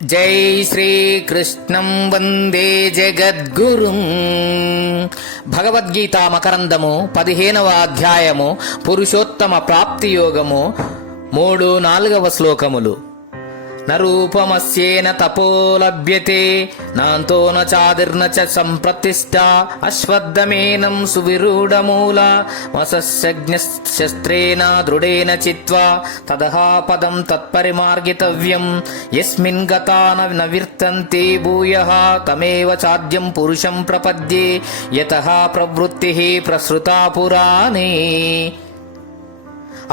జై శ్రీకృష్ణం వందే జగద్గురుం. భగవద్గీత మకరందము 15వ అధ్యాయము పురుషోత్తమ ప్రాప్తి యోగము 3-4 శ్లోకములు. నరూపమస్యేన తపో లభ్యతే నాంతో న చాదిర్న చ సంప్రతిష్ఠ అశ్వత్థమేనం సువిరూఢమూల వసస్యజ్ఞశస్త్రేణ దృఢేన చిత్వా తదహ పదం తత్పరిమార్గితవ్యం యస్మిన్ గతా న విర్తంతే భూయః తమేవ చాద్యం పురుషం ప్రపద్యే యతః ప్రవృత్తిః ప్రసృతా పురాణే.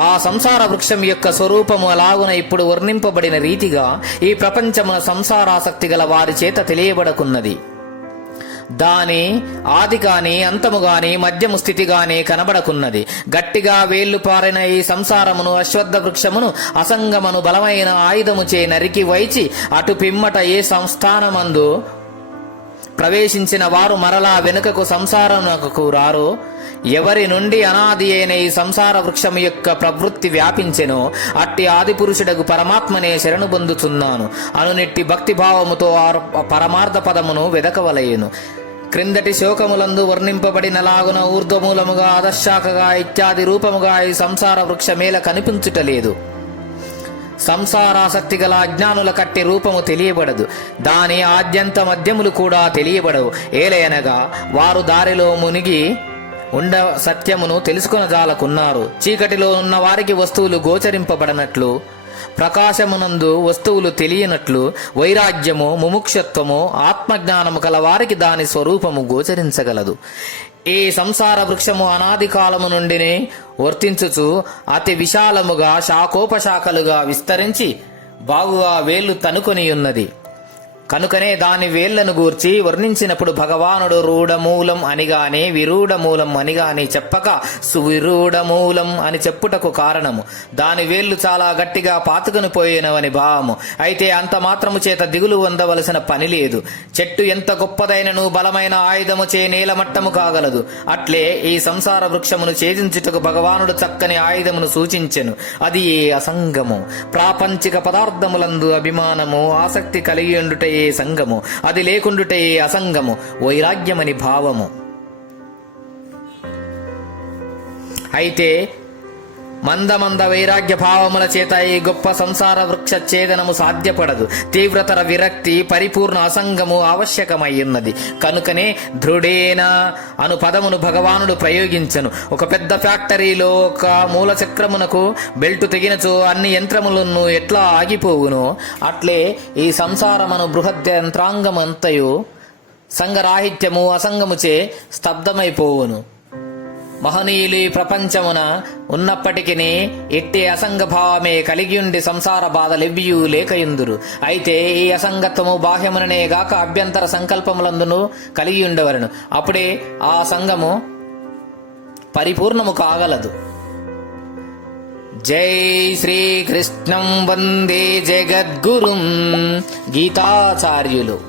ఆ సంసార వృక్షం యొక్క స్వరూపము అలాగున ఇప్పుడు వర్ణింపబడిన రీతిగా ఈ ప్రపంచమున సంసారాసక్తి గల వారి చేత తెలియబడకున్నది. దాని ఆది గాని అంతము గాని మధ్యము స్థితి గాని కనబడకున్నది. గట్టిగా వేళ్లు పారిన ఈ సంసారమును అశ్వత్థ వృక్షమును అసంగమను బలమైన ఆయుధముచే నరికి వైచి అటు పిమ్మట ఏ సంస్థానమందు ప్రవేశించిన వారు మరలా వెనుకకు సంసారమునకు రారో, ఎవరి నుండి అనాది అయిన ఈ సంసార వృక్షము యొక్క ప్రవృత్తి వ్యాపించెనో అట్టి ఆదిపురుషుడకు పరమాత్మనే శరణు పొందుచున్నాను అనునిట్టి భక్తిభావముతో పరమార్థ పదమును వెదకవలయును. క్రిందటి శోకములందు వర్ణింపబడినలాగున ఊర్ధ్వమూలముగా అధశాఖగా ఇత్యాది రూపముగా ఈ సంసార వృక్షమేల కనిపించుటలేదు. సంసారాసక్తి గల అజ్ఞానుల కట్టి రూపము తెలియబడదు. దాని ఆద్యంత మధ్యములు కూడా తెలియబడవు. ఏలయనగా వారు దారిలో మునిగి ఉండ సత్యమును తెలుసుకొనజాలకున్నారు. చీకటిలో ఉన్న వారికి వస్తువులు గోచరింపబడనట్లు, ప్రకాశమునందు వస్తువులు తెలియనట్లు వైరాగ్యము, ముముక్షత్వము, ఆత్మజ్ఞానము కల వారికి దాని స్వరూపము గోచరించగలదు. ఈ సంసార వృక్షము అనాది కాలము నుండి వర్తించుచు అతి విశాలముగా శాఖోపశాఖలుగా విస్తరించి బాగుగా వేళ్లు తనుకొని ఉన్నది. కనుకనే దాని వేళ్లను గూర్చి వర్ణించినప్పుడు భగవానుడు రూఢమూలం అనిగాని విరూఢమూలం అనిగాని చెప్పక సువిరూఢమూలం అని చెప్పుటకు కారణము దాని వేళ్లు చాలా గట్టిగా పాతుకొని పోయినవని భావము. అయితే అంత మాత్రము చేత దిగులు పొందవలసిన పని లేదు. చెట్టు ఎంత గొప్పదైనను బలమైన ఆయుధము చే నేలమట్టము కాగలదు. అట్లే ఈ సంసార వృక్షమును ఛేదించుటకు భగవానుడు చక్కని ఆయుధమును సూచించెను. అది ఏ అసంగము. ప్రాపంచిక పదార్థములందు అభిమానము, ఆసక్తి కలిగి ఉండుట ఏ సంగము, అది లేకుండుటే అసంగము, వైరాగ్యమని భావము. అయితే మంద వైరాగ్య భావముల చేత ఈ గొప్ప సంసార వృక్ష ఛేదనము సాధ్యపడదు. తీవ్రతర విరక్తి, పరిపూర్ణ అసంగము ఆవశ్యకమయ్యున్నది. కనుకనే దృఢేన అను పదమును భగవానుడు ప్రయోగించను. ఒక పెద్ద ఫ్యాక్టరీలో ఒక మూల చక్రమునకు బెల్టు తెగినచో అన్ని యంత్రములను ఎట్లా ఆగిపోవునో అట్లే ఈ సంసారమను బృహద్ యంత్రాంగమంతయు సంగరాహిత్యము అసంగముచే స్తబ్దమైపోవును. మహనీయులు ఈ ప్రపంచమున ఉన్నప్పటికీ ఎట్టి అసంగభావమే కలిగియుండి సంసార బాధలెవ్వియూ లేకయుందురు. అయితే ఈ అసంగత్వము బాహ్యముననే గాక అభ్యంతర సంకల్పములందును కలిగి ఉండవలను. అప్పుడే ఆ సంగము పరిపూర్ణము కాగలదు. జై శ్రీకృష్ణం వందే జగద్గురుం. గీతాచార్యులు.